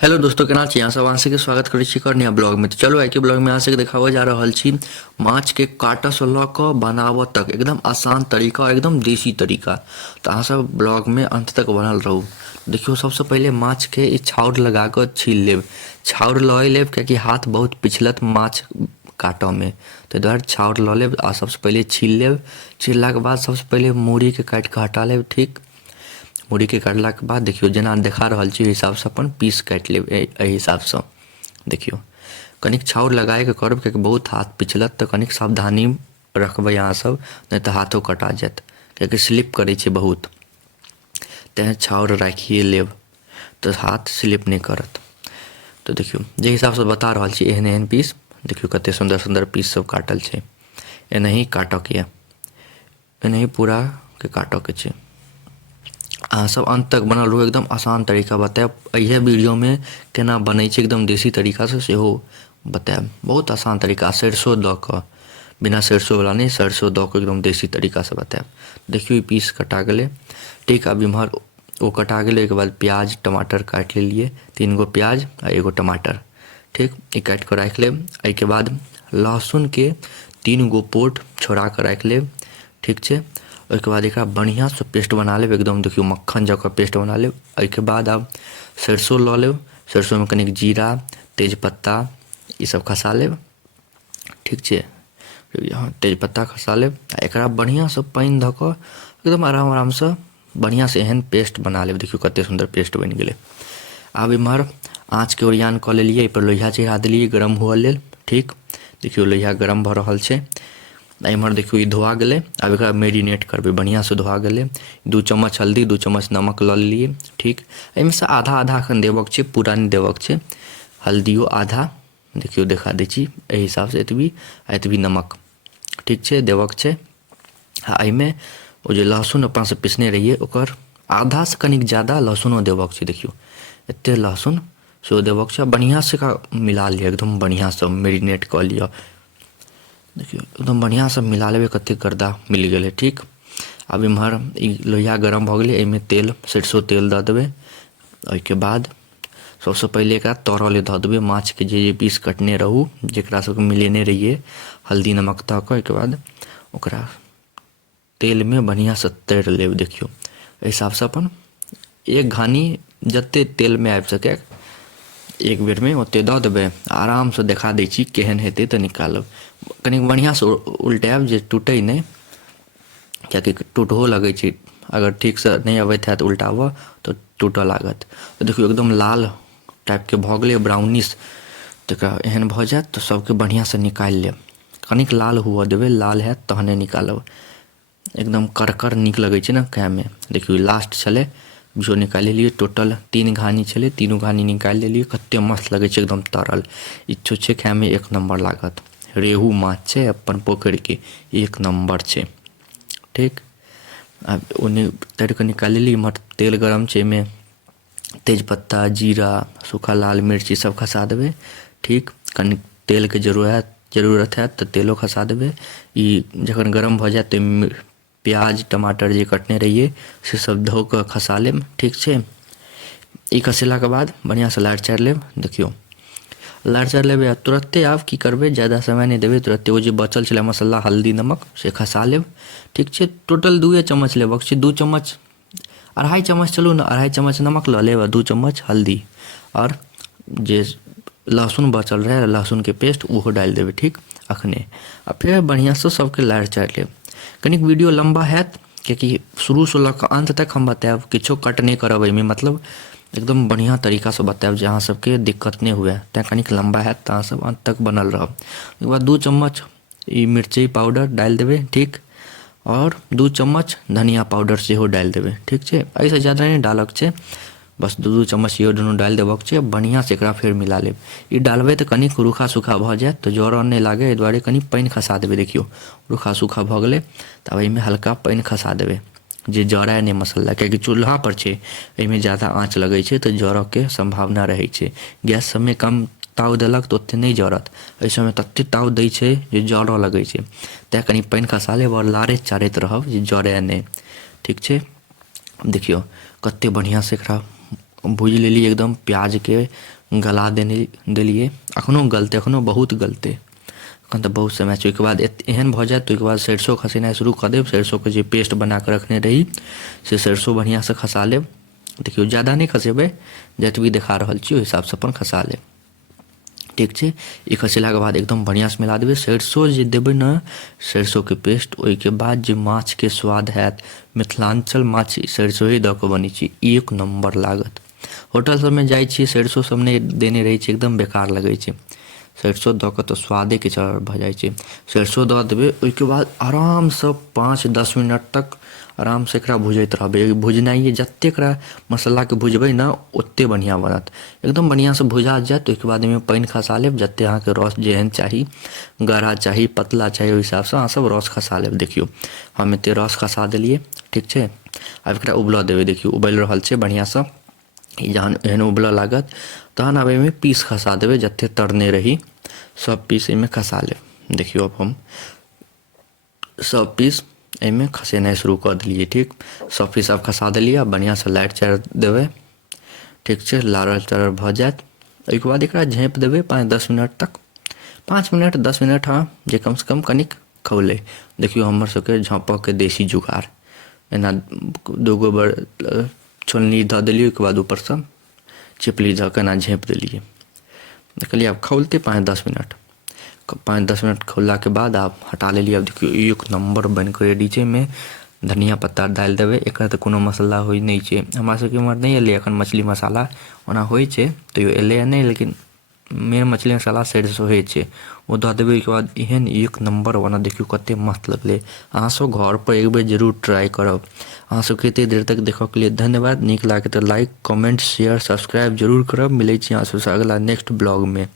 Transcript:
Hello दोस्तों, केना छी अहाँ सब? अहाँ सबके स्वागत करै छी नया ब्लॉग में। तो चलो आइ के ब्लॉग में अहाँ सबके देखाबऽ जा रहल छी माछ के काटऽ से लऽ कऽ बनाबऽ तक एकदम आसान तरीका, एकदम देसी तरीका। तो अहाँ सब ब्लॉग में अंत तक बनल रहू। देखियो, सबसे पहले माछ के ई छाउर लगा कऽ छील लेब। छाउर लऽ लेब कियाकि हाथ बहुत पिछलत माछ काटऽ में, ताहि दुआरे छाउर लऽ लेब आ सबसे पहले छील लेब। छीललाके बाद सबसे पहले मूड़ी के काटि कऽ हटा लेब। ठीक, मूड़ी के काटला के बाद देखियो जेना देखा रहल छी हिसाब से अपन पीस काटि लेब। एहि हिसाब से देखियो, कनिक छाउर लगाए के करब कियाकि बहुत हाथ पिछलत, तऽ कनिक सावधानी रखबै अहाँ सब, नहीं तऽ हाथो कटा जायत कियाकि स्लिप करै छै बहुत। तेँ छाउर राखिए लेब तऽ हाथ स्लिप नहीं करत। तो देखियो जे हिसाब से बता रहल छी एहन एहन पीस देखियो, कते सुंदर सुंदर पीस सब काटल छै। एनाही काटऽ के, एनाही पूरा के काटऽ के छै। अहाँ सब अंत तक बनल रहू, एकदम आसान तरीका बतायब इहे वीडियो में केना बनै छै एकदम देसी तरीका से सेहो बतायब। बहुत आसान तरीका, सरसों दऽ कऽ, बिना सरसों वाला नहीं, सरसों दऽ कऽ एकदम देसी तरीका से बतायब। देखियो ई पीस कटा गेलै। ठीक, अब इम्हर ओ कटा गेलै के बाद प्याज टमाटर काटि लेलिए, 3 गो प्याज आ 1 गो टमाटर। ठीक, ई काटि कऽ राखि लेब। एहिके बाद लहसुन के 3 गो पोट छोड़ा कऽ राखि लेब। ठीक छै, ओहिके बाद एकरा बढ़िया से पेस्ट बना लेब एकदम। देखियो मक्खन जकाँ पेस्ट बना लेब। एहिके बाद आब सरसों लऽ लेब। सरसों में कनिक जीरा, तेजपत्ता ई सब खसा लेब। ठीक छै, यहाँ तेजपत्ता खसा लेब आ एकरा बढ़िया से पानि धऽ कऽ एकदम आराम आराम से बढ़िया से एहन पेस्ट बना लेब। देखियो कते सुंदर पेस्ट बनि गेलै। आब इम्हर आँच के ओरियान कऽ लेलिए, एहिपर लोहिया चढ़ा देलिए गरम हुअ लेल। ठीक, देखियो लोहिया गरम भऽ रहल छै। इम्हर देखियो ई धोआ गेलै। अब एकरा मैरिनेट करबै, बढ़िया से धोआ गेलै। 2 चम्मच हल्दी, 2 चम्मच नमक लऽ लेलिए। ठीक, एहिमे से आधा आधा एखन देबऽके छै, पूरा नहीं देबऽके छै। हल्दियो आधा, देखियो देखा दै छी एहि हिसाब से एतबी आ एतबी नमक। ठीक छै, देबऽके छै। आ एहिमे ओ जे लहसुन अपन से पीसने रहिए ओकर आधा से कनिक ज़्यादा लहसुनो देबऽके छै। देखियो एते लहसुन सेहो देबऽके छै। बढ़िया से एकरा मिला लिअ, एकदम बढ़िया से मैरिनेट कऽ लिअ। देखियो एकदम बढ़िया से मिला लेबै, कते गर्दा मिल गेलै। ठीक, अब इम्हर ई लोहिया गरम भऽ गेलै, एहिमे तेल, सरसों तेल दऽ देबै। ओहिके बाद सबसे पहले एकरा तरऽ ले धऽ देबै माछ के जे पीस कटने रहू, जेकरा सबके मिलेने रहिए हल्दी नमक दऽ कऽ। ओहिके बाद ओकरा तेल में बढ़िया से तैर लेब। देखियो एहि हिसाब से अपन एक घानी जते तेल में आबि सकै एक बेर में ओते दऽ देबै। आराम से देखा दै छी केहन हेतै तऽ निकालब। कनिक बढ़िया से उल्टाएब जे टूटै नहीं, कियाकि टूटहो लगै छै। अगर ठीक से नहीं अबैत हैत उल्टाबऽ तऽ टूटऽ लागत। तऽ देखियो एकदम लाल टाइप के भऽ गेलै, ब्राउनिश। तकरा एहन भऽ जायत तऽ सबके बढ़िया से निकालि लेब। कनिक लाल हुअ देबै, लाल हैत तहने निकालब। एकदम करकर नीक लगै छै ने खाय में। देखियो लास्ट छलै, जो निकालि लेलिए। टोटल 3 घानी छलै, तीनों घानी निकालि लेलिए। कते मस्त लगै छै एकदम तरल। ई छुच्छे खाय में एक नंबर लागत। रेहू माछ छै अपन पोखरि के, एक नंबर छै। ठीक, आब ओन्ने तैर कऽ निकालि लेली। इम्हर तेल गरम छै, एहिमे तेजपत्ता, जीरा, सूखा लाल मिर्च ई सब खसा देबै। ठीक, कनि तेल के जरूरत हैत तऽ तेलो खसा देबै। ई जखन गरम भऽ जायत तऽ प्याज टमाटर जे कटने रहिए से सब धो कऽ खसा लेब। ठीक छै, ई खसेलाके बाद बढ़िया से लारि चारि लेब। देखियो लारि चारि लेबै आ तुरत्ते आब की करबै, ज़्यादा समय नहीं देबै। तुरत्ते ओ जे बचल छलै मसाला हल्दी नमक से खसा लेब। ठीक छै, टोटल 2 चम्मच लेबऽके छै। 2 चम्मच, 2.5 चम्मच, चलू ने 2.5 चम्मच नमक लऽ लेब आ 2 चम्मच हल्दी, और जे लहसुन बचल रहे लहसुन के पेस्ट ओहो डालि देबै। ठीक, अखने आ फिर बढ़िया से सबके लारि चारि लेब। कनिक वीडियो लम्बा हैत कियाकि शुरू से लऽ कऽ अंत तक हम बतायब, किछो कट नहीं करब एहिमे। मतलब एकदम बढ़िया तरीका से बतायब जे अहाँ सबके दिक्कत नहीं हुए। तेँ कनिक लम्बा हैत तऽ अहाँ सब अंत तक बनल रहब। ओहिके बाद 2 चम्मच ई मिरचाई पाउडर डालि देबै। ठीक, और 2 चम्मच धनिया पाउडर सेहो डालि देबै। ठीक छै, एहिसँ ज़्यादा नहीं डालऽके छै, बस 2 चम्मच इहो दुनू डालि देबऽके छै। बढ़िया से एकरा फेर मिला लेब। ई डालबै तऽ कनिक रूखा सूखा भऽ जायत तऽ जरऽ नहीं लागै, एहि दुआरे कनि पानि खसा देबै। देखियो रूखा सूखा भऽ गेलै तऽ अब एहिमे हल्का पानि खसा देबै जे जरै नहीं मसल्ला, कियाकि चूल्हा पर छै, एहिमे ज़्यादा आँच लगै छै तऽ जरऽ के संभावना रहै छै। गैस सबमे कम ताव देलक तऽ ओते नहीं जरत, एहि सबमे तते ताव दै छै जे जरऽ लगै छै। तेँ कनि पानि खसा लेब और लारैत चारैत रहब जे जरै नहीं। ठीक छै, देखियो कते बढ़िया से एकरा भूज लेली एकदम प्याज के गला देलिए अखनो गलते अखनो बहुत गलते अखन तऽ बहुत समय छै। ओहिके बाद एहन भऽ जायत तऽ ओहिके बाद सरिसो खसेनाइ शुरू कऽ देब। सरिसोके जे पेस्ट बना कऽ रखने रही से सरिसो बढ़िआँसँ खसा लेब। देखियौ ज़्यादा नहीं खसेबै, जतबी देखा रहल छी ओहि हिसाबसँ अपन खसा लेब। ठीक छै, ई खसेलाके बाद एकदम बढ़िआँसँ मिला देबै। सरिसो जे देबै ने सरिसोके पेस्ट, ओहिके बाद जे माछके स्वाद हैत, मिथिलाञ्चल माछ सरिसोए दऽ कऽ बनै छै, एक नम्बर लागत। होटल सबमे जाइ छियै सरिसो सब नहि देने रहै छै, एकदम बेकार लगै छै। सरिसो दऽ कऽ तऽ स्वादे किछु आओर भऽ जाइ छै। सरिसो दऽ देबै, ओहिके बाद आरामसँ 5-10 मिनट तक आरामसँ एकरा भुजैत रहबै। भुजनाइए जतेक एकरा मसालाके भुजबै ने ओतेक बढ़िआँ बनत। एकदम बढ़िआँसँ भुजा जायत। ओहिके बाद एहिमे पानि खसा लेब, जतेक अहाँके रस जेहन चाही, गाढ़ा चाही पतला चाही, ओहि हिसाबसँ अहाँसब रस खसा लेब। देखियौ हम एतेक रस खसा देलिए, ठीक छै। आब एकरा उबलऽ देबै। देखियौ उबलि रहल छै बढ़िआँसँ। ई जहन एहन उबलऽ लागत तहन आब एहिमे पीस खसा देबै। जतेक तरने रही सब पीस एहिमे खसा लेब। देखियौ अब हम सब पीस एहिमे खसेनाइ शुरू कऽ देलिए। ठीक, सब पीस आब खसा देलिए। आब बढ़िआँसँ लारि चारि देबै, ठीक छै। लारल चारल भऽ जायत, ओहिके बाद एकरा झाँपि देबै 5-10 मिनट तक। 5 मिनट 10 मिनट हाँ, जे कमसँ कम कनिक खौलै। देखियौ हमर सबके झाँपऽके देसी जुगाड़, एना दूगो छोलनी दऽ देलिए, ओहिके बाद ऊपरसँ चिपली दऽ कऽ एना झाँपि देलिए। देखलिए आब खौलतै 5-10 मिनट। 5-10 मिनट खौललाके बाद आब हटा लेलिए। आब देखियौ एक नम्बर बनिकऽ रेडी छै। एहिमे धनिया पत्ता डालि देबै। एकर तऽ कोनो मसल्ला होइ नहि छै, हमरा सबके एम्हर नहि एलै एखन मछली मसाला। ओना होइ छै तैओ एलैए नहि, लेकिन मेन मछली मसाला सरिसोए छै, ओ दऽ देबै। ओहिके बाद एहन एक नम्बर बनत, देखियौ कतेक मस्त लगलै। अहाँसब घरपर एक बेर जरूर ट्राइ करब। अहाँसबके एतेक देर तक देखऽके लिए धन्यवाद। नीक लागै तऽ लाइक कमेंट शेयर सब्सक्राइब जरूर करब। मिलै छी अहाँ सबसँ अगिला नेक्स्ट ब्लॉगमे।